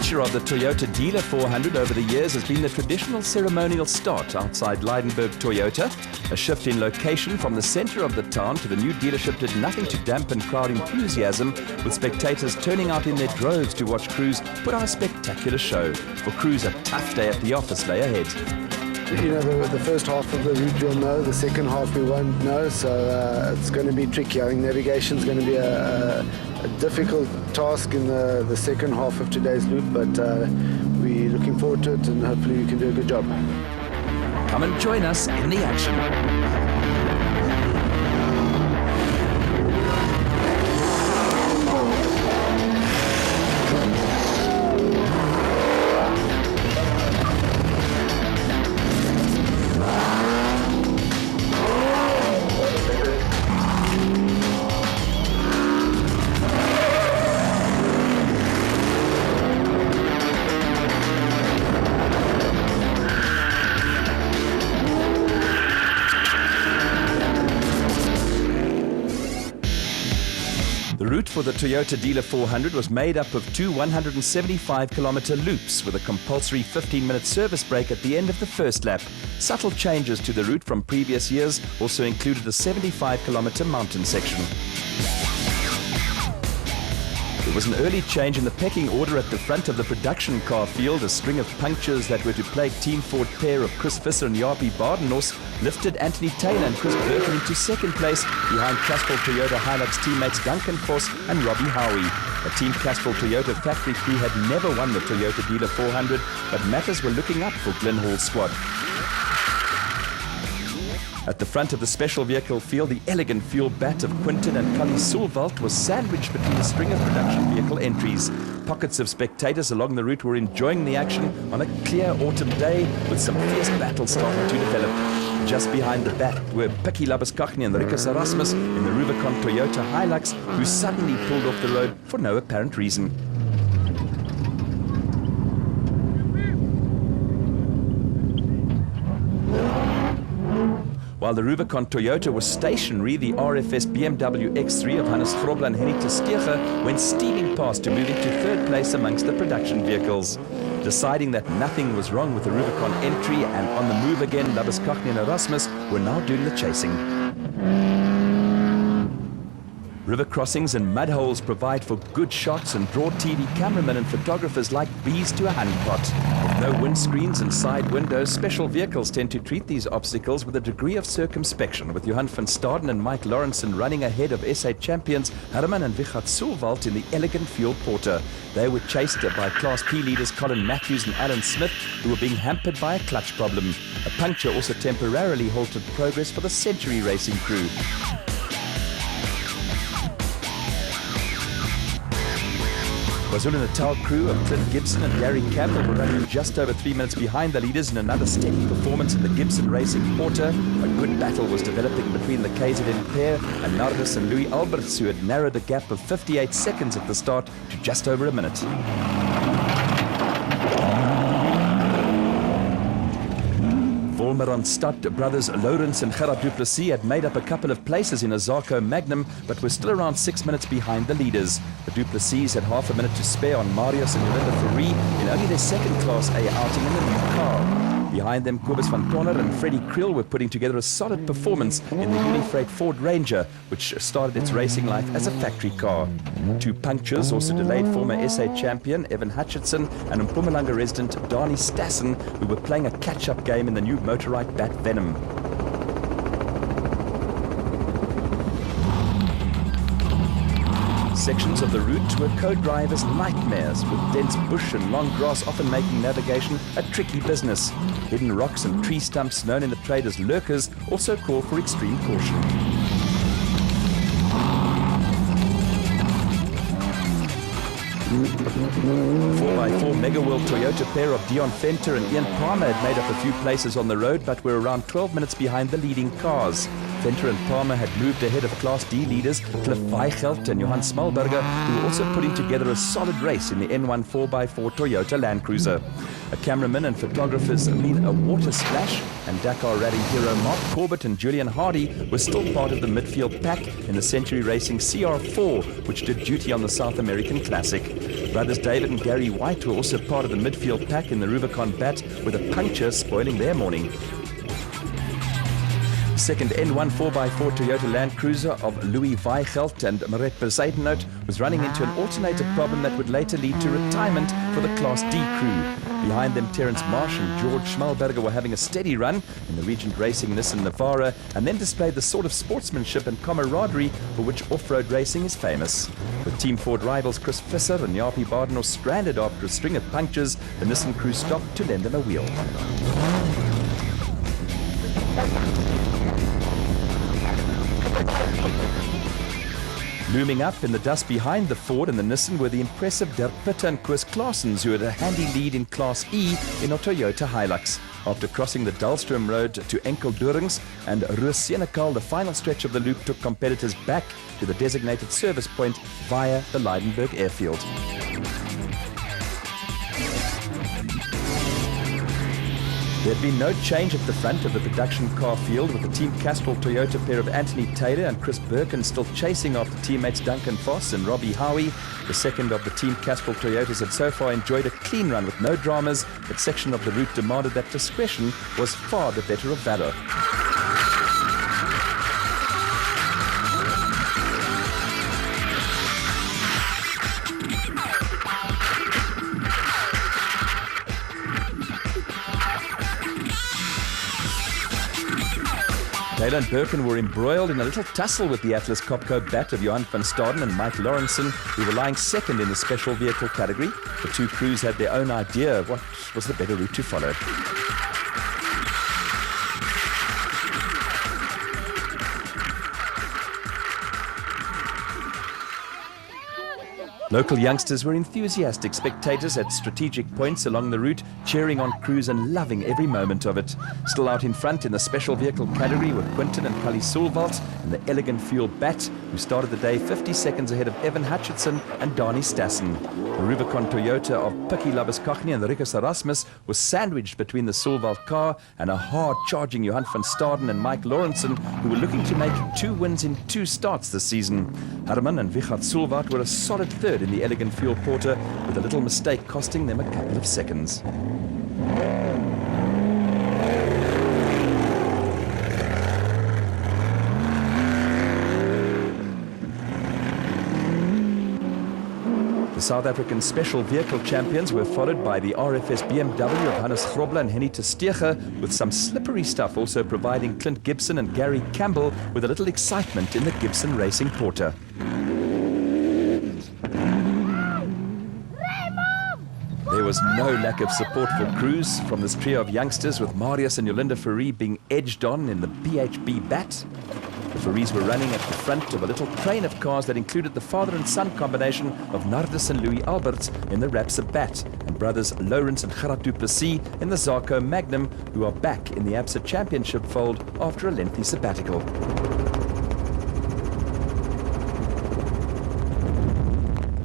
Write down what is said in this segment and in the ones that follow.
feature of the Toyota Dealer 400 over the years has been the traditional ceremonial start outside Leidenburg Toyota. A shift in location from the center of the town to the new dealership did nothing to dampen crowd enthusiasm, with spectators turning out in their droves to watch crews put on a spectacular show. For crews, a tough day at the office lay ahead. You know, the first half of the route we'll know, the second half we won't know, so it's going to be tricky. I think navigation is going to be a difficult task in the second half of today's loop, but we're looking forward to it and hopefully we can do a good job. Come and join us in the action. The route for the Toyota Dealer 400 was made up of two 175-kilometer loops with a compulsory 15-minute service break at the end of the first lap. Subtle changes to the route from previous years also included a 75-kilometer mountain section. There was an early change in the pecking order at the front of the production car field. A string of punctures that were to plague Team Ford pair of Chris Visser and Jaapie Badenhorst lifted Anthony Taylor and Chris Burton into second place behind Castrol Toyota Hilux teammates Duncan Voss and Robbie Howie. A Team Castrol Toyota factory crew had never won the Toyota Dealer 400, but matters were looking up for Glenn Hall's squad. At the front of the special vehicle field, the elegant fuel bat of Quinton and Cully Sulvalt was sandwiched between a string of production vehicle entries. Pockets of spectators along the route were enjoying the action on a clear autumn day, with some fierce battles starting to develop. Just behind the bat were Pikkie Labuschagne and Rikus Erasmus in the Rubicon Toyota Hilux, who suddenly pulled off the road for no apparent reason. While the Rubicon Toyota was stationary, the RFS BMW X3 of Hannes Grobler and Henny Testege went steaming past to move into third place amongst the production vehicles. Deciding that nothing was wrong with the Rubicon entry and on the move again, Labuschagne and Erasmus were now doing the chasing. River crossings and mud holes provide for good shots and draw TV cameramen and photographers like bees to a honeypot. With no windscreens and side windows, special vehicles tend to treat these obstacles with a degree of circumspection, with Johan van Staden and Mike Lawrenson running ahead of SA champions Herman and Wichert Sulvalt in the elegant Fuel Porter. They were chased by Class P leaders Colin Matthews and Alan Smith, who were being hampered by a clutch problem. A puncture also temporarily halted progress for the Century Racing crew. KwaZulu-Natal crew of Clint Gibson and Gary Campbell were running just over 3 minutes behind the leaders in another steady performance in the Gibson Racing Porter. A good battle was developing between the KZN pair and Nardus and Louis Alberts, who had narrowed a gap of 58 seconds at the start to just over a minute. Volmeron-Stad brothers Lawrence and Gerard du Plessis had made up a couple of places in a Zarco Magnum, but were still around 6 minutes behind the leaders. The du Plessis had half a minute to spare on Marius and Linda Fourie in only their second Class A outing in the new car. Behind them, Kobus van Tonner and Freddie Kriel were putting together a solid performance in the Unifreight Ford Ranger, which started its racing life as a factory car. Two punctures also delayed former SA champion Evan Hutchinson and Mpumalanga resident Dani Stassen, who were playing a catch-up game in the new Motorite Bat Venom. Sections of the route were co-drivers' nightmares, with dense bush and long grass often making navigation a tricky business. Hidden rocks and tree stumps known in the trade as lurkers also call for extreme caution. 4x4 Mega World Toyota pair of Dion Fenter and Ian Palmer had made up a few places on the road, but were around 12 minutes behind the leading cars. Venter and Palmer had moved ahead of Class D leaders Cliff Weichelt and Johan Smalberger, who were also putting together a solid race in the N1 4x4 Toyota Land Cruiser. A cameraman and photographers mean a water splash, and Dakar Rally hero Mark Corbett and Julian Hardy were still part of the midfield pack in the Century Racing CR4, which did duty on the South American Classic. Brothers David and Gary White were also part of the midfield pack in the Rubicon Bat, with a puncture spoiling their morning. Second N1 4x4 Toyota Land Cruiser of Louis Weichelt and Maret Bezuidenhout was running into an alternator problem that would later lead to retirement for the Class D crew. Behind them, Terence Marsh and George Schmalberger were having a steady run in the Regent Racing Nissan Navara, and then displayed the sort of sportsmanship and camaraderie for which off-road racing is famous. With Team Ford rivals Chris Visser and Jaapie Badenhorst stranded after a string of punctures, the Nissan crew stopped to lend them a wheel. Looming up in the dust behind the Ford and the Nissan were the impressive Dirk Pitter and Koos Claessens, who had a handy lead in Class E in a Toyota Hilux. After crossing the Dullstroom Road to Enkeldurings and Roos-Senekal, the final stretch of the loop took competitors back to the designated service point via the Leidenburg airfield. There had been no change at the front of the production car field, with the Team Castrol Toyota pair of Anthony Taylor and Chris Birkin still chasing after teammates Duncan Foss and Robbie Howie. The second of the Team Castrol Toyotas had so far enjoyed a clean run with no dramas, but section of the route demanded that discretion was far the better of valor. Taylor and Birkin were embroiled in a little tussle with the Atlas Copco bat of Johan van Staden and Mike Lawrenson, who were lying second in the special vehicle category. The two crews had their own idea of what was the better route to follow. Local youngsters were enthusiastic spectators at strategic points along the route, cheering on crews and loving every moment of it. Still out in front in the special vehicle category were Quinton and Cully Sulwalt and the Elegant Fuel Bat, who started the day 50 seconds ahead of Evan Hutchinson and Dani Stassen. The Rubicon Toyota of Pikkie Labuschagne and Rikus Erasmus was sandwiched between the Sulwalt car and a hard-charging Johan van Staden and Mike Lawrenson, who were looking to make 2 wins in 2 starts this season. Herman and Wichert Sulwalt were a solid third in the Elegant Fuel Porter, with a little mistake costing them a couple of seconds. The South African Special Vehicle Champions were followed by the RFS BMW of Hannes Grobler and Henny Testeger, with some slippery stuff also providing Clint Gibson and Gary Campbell with a little excitement in the Gibson Racing Porter. There was no lack of support for crews from this trio of youngsters, with Marius and Jolinda Fourie being edged on in the BHB Bat. The Fouries were running at the front of a little train of cars that included the father and son combination of Nardus and Louis Alberts in the Rapsa Bat, and brothers Lawrence and Gerard du Plessis in the Zarco Magnum, who are back in the ABSA Championship fold after a lengthy sabbatical.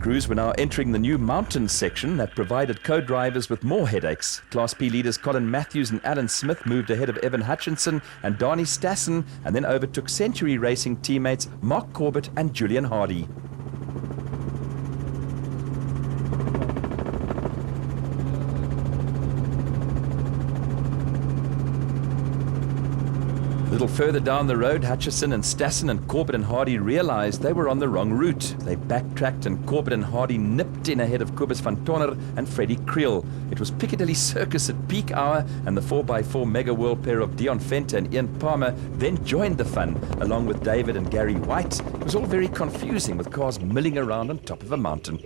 Crews were now entering the new mountain section that provided co-drivers with more headaches. Class P leaders Colin Matthews and Alan Smith moved ahead of Evan Hutchinson and Dani Stassen, and then overtook Century Racing teammates Mark Corbett and Julian Hardy. A little further down the road, Hutchison and Stassen and Corbett and Hardy realized they were on the wrong route. They backtracked and Corbett and Hardy nipped in ahead of Kobus van Tonner and Freddie Creel. It was Piccadilly Circus at peak hour, and the 4x4 Mega World pair of Dion Venter and Ian Palmer then joined the fun, along with David and Gary White. It was all very confusing, with cars milling around on top of a mountain.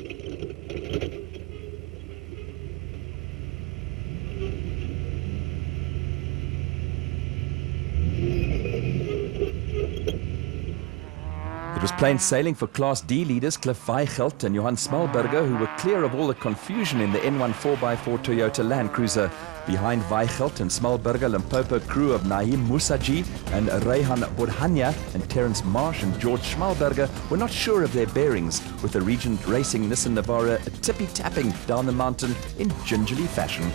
It was plain sailing for Class D leaders Cliff Weichelt and Johan Smalberger, who were clear of all the confusion in the N1 4x4 Toyota Land Cruiser. Behind Weichelt and Smalberger, Limpopo crew of Naim Musaji and Rayhan Borhania and Terence Marsh and George Schmalberger were not sure of their bearings, with the Regent Racing Nissan Navara tippy-tapping down the mountain in gingerly fashion.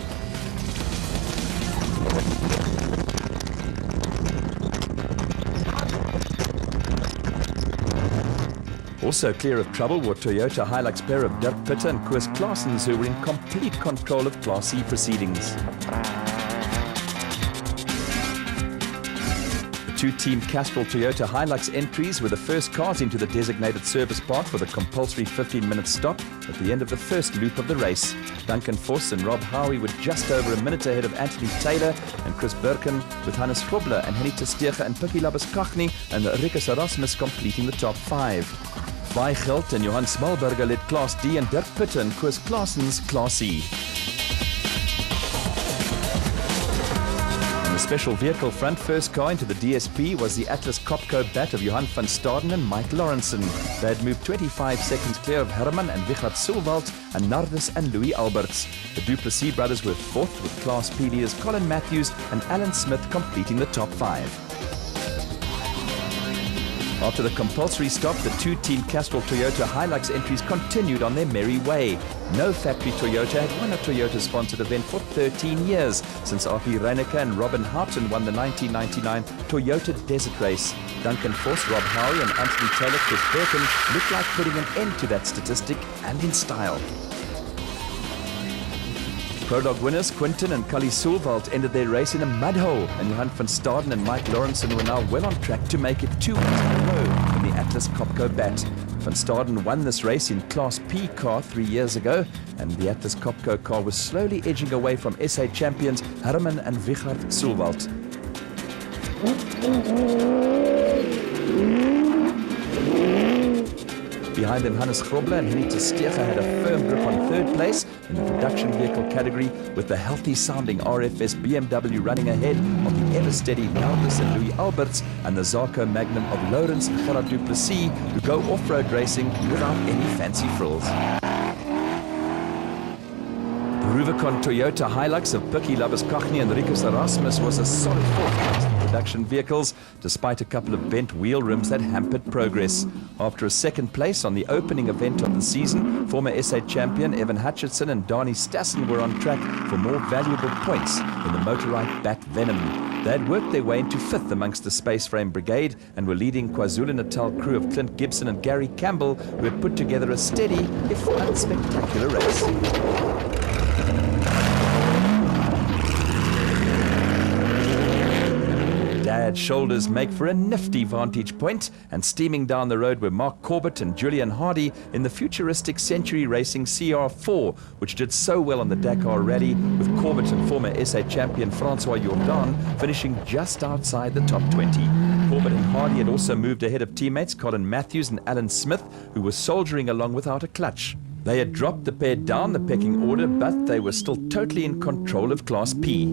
Also clear of trouble were Toyota Hilux pair of Dirk Pitter and Koos Claessens, who were in complete control of Class C proceedings. The two-team Castrol Toyota Hilux entries were the first cars into the designated service park for the compulsory 15-minute stop at the end of the first loop of the race. Duncan Voss and Rob Howie were just over a minute ahead of Anthony Taylor and Chris Birkin, with Hannes Grobler and Henny Testege and Pikkie Labuschagne and Rikus Erasmus completing the top 5. Weichelt and Johan Smalberger led Class D and Dirk Pitter and Koos Claessens Class C. On the special vehicle front, first car into the DSP was the Atlas Copco Bat of Johan van Staden and Mike Lawrenson. They had moved 25 seconds clear of Herman and Wichard Sulwald and Nardus and Louis Alberts. The Duplessis brothers were fourth, with Class P leaders Colin Matthews and Alan Smith completing the top 5. After the compulsory stop, the two-team Castrol Toyota Hilux entries continued on their merry way. No factory Toyota had won a Toyota-sponsored event for 13 years, since R.P. Reinecke and Robin Houghton won the 1999 Toyota Desert Race. Duncan Voss, Rob Howie and Anthony Taylor, Chris Birkin looked like putting an end to that statistic, and in style. Prologue winners Quinton and Cully Sulwald ended their race in a mud hole, and Johan van Staden and Mike Lawrenson were now well on track to make it 2 weeks in a row in the Atlas Copco Bat. Van Staden won this race in Class P car 3 years ago, and the Atlas Copco car was slowly edging away from SA champions Herman and Wichard Sulwald. Behind them, Hannes Grobler and Henny Testege had a firm grip on third place in the production vehicle category, with the healthy-sounding RFS BMW running ahead of the ever-steady Nardus and Louis Alberts and the Zarco Magnum of Lawrence and Gerard Duplessis, who go off-road racing without any fancy frills. The Rubicon Toyota Hilux of Pikkie Labuschagne and Rikus Erasmus was a solid fourth place in production vehicles, despite a couple of bent wheel rims that hampered progress. After a second place on the opening event of the season, former SA champion Evan Hutchinson and Dani Stassen were on track for more valuable points in the Motorite Bat Venom. They had worked their way into fifth amongst the Space Frame Brigade and were leading KwaZulu-Natal crew of Clint Gibson and Gary Campbell, who had put together a steady, if unspectacular race. Dad's shoulders make for a nifty vantage point, and steaming down the road were Mark Corbett and Julian Hardy in the futuristic Century Racing CR4, which did so well on the Dakar Rally, with Corbett and former SA champion Francois Jordan finishing just outside the top 20. Corbett and Hardy had also moved ahead of teammates Colin Matthews and Alan Smith, who were soldiering along without a clutch. They had dropped the pair down the pecking order, but they were still totally in control of Class P.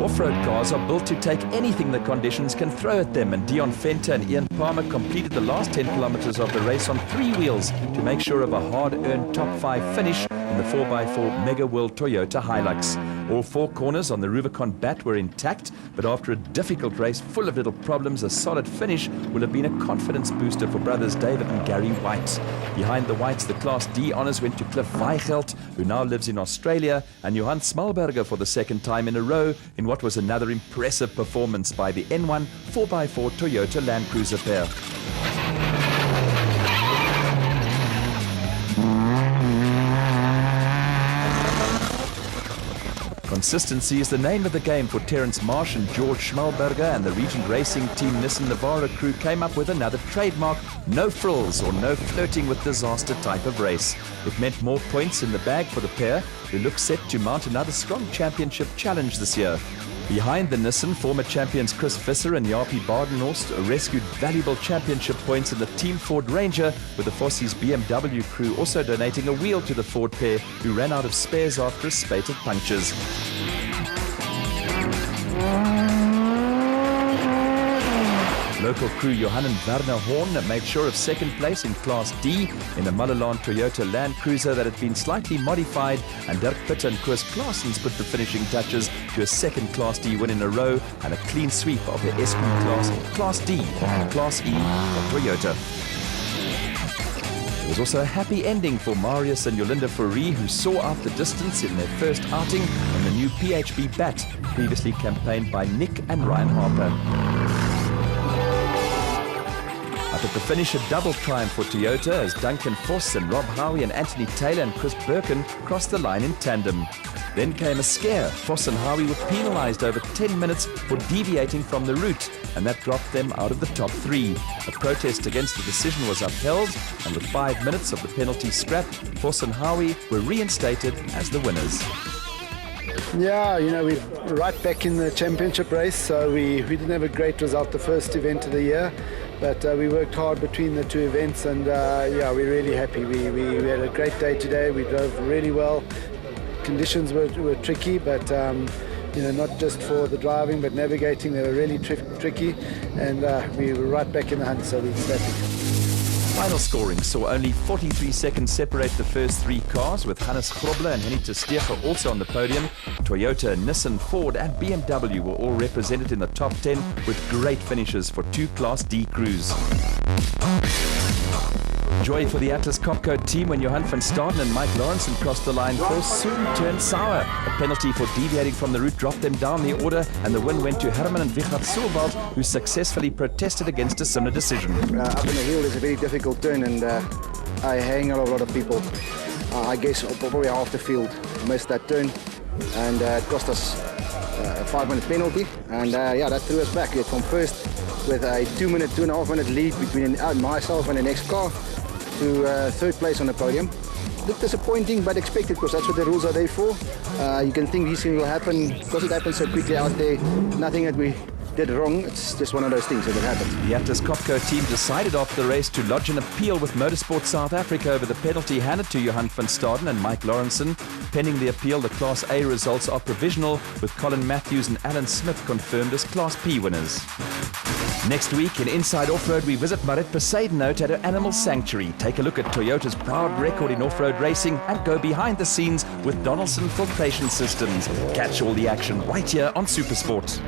Off-road cars are built to take anything the conditions can throw at them, and Dion Fenter and Ian Palmer completed the last 10 kilometers of the race on 3 wheels to make sure of a hard-earned top 5 finish in the 4x4 Mega World Toyota Hilux. All 4 corners on the Rubicon Bat were intact, but after a difficult race full of little problems, a solid finish will have been a confidence booster for brothers David and Gary White. Behind the Whites, the Class D honours went to Cliff Weichelt, who now lives in Australia, and Johan Smalberger for the second time in a row in what was another impressive performance by the N1 4x4 Toyota Land Cruiser pair. Consistency is the name of the game for Terence Marsh and George Schmalberger, and the Regent Racing Team Nissan Navara crew came up with another trademark, no frills or no flirting with disaster type of race. It meant more points in the bag for the pair, who look set to mount another strong championship challenge this year. Behind the Nissan, former champions Chris Visser and Jaapie Badenhorst rescued valuable championship points in the Team Ford Ranger, with the Fossies BMW crew also donating a wheel to the Ford pair, who ran out of spares after a spate of punctures. Local crew Johann and Werner Horn made sure of second place in Class D in the Malalan Toyota Land Cruiser that had been slightly modified, and Dirk Pitter and Koos Claessens put the finishing touches to a second Class D win in a row and a clean sweep of the Eskom class, Class D, and Class E for Toyota. There was also a happy ending for Marius and Yolinda Fourie, who saw out the distance in their first outing on the new PHB Bat, previously campaigned by Nick and Ryan Harper. Up at the finish, a double triumph for Toyota as Duncan Voss and Rob Howie and Anthony Taylor and Chris Birkin crossed the line in tandem. Then came a scare. Voss and Howie were penalised over 10 minutes for deviating from the route, and that dropped them out of the top three. A protest against the decision was upheld, and with 5 minutes of the penalty scrapped, Voss and Howie were reinstated as the winners. Yeah, you know, we're right back in the championship race, so we didn't have a great result the first event of the year, but we worked hard between the two events, and yeah, we're really happy. We had a great day today. We drove really well. Conditions were tricky, but you know, not just for the driving, but navigating, they were really tricky, and we were right back in the hunt, so we're ecstatic. Final scoring saw only 43 seconds separate the first three cars, with Hannes Grobler and Henny Testeger also on the podium. Toyota, Nissan, Ford and BMW were all represented in the top 10 with great finishes for two Class D crews. Joy for the Atlas Copco team when Johan van Staden and Mike Lawrenson crossed the line first soon turned sour. A penalty for deviating from the route dropped them down the order, and the win went to Herman and Wichert Soerwald, who successfully protested against a similar decision. Up in the hill is a very difficult turn, and I hang a lot of people. I guess probably half the field missed that turn, and it cost us a 5-minute penalty, and yeah, that threw us back. From first with a 2.5 minute lead between myself and the next car, to third place on the podium. A bit disappointing, but expected, because that's what the rules are there for. You can think these things will happen because it happened so quickly out there. Nothing that we did wrong, it's just one of those things that happens. The Atlas Copco team decided after the race to lodge an appeal with Motorsport South Africa over the penalty handed to Johan van Staden and Mike Lawrenson. Pending the appeal, the Class A results are provisional, with Colin Matthews and Alan Smith confirmed as Class P winners. Next week in Inside Off-Road, we visit Marit Besaidenout at her animal sanctuary, take a look at Toyota's proud record in off-road racing, and go behind the scenes with Donaldson Filtration Systems. Catch all the action right here on Supersport.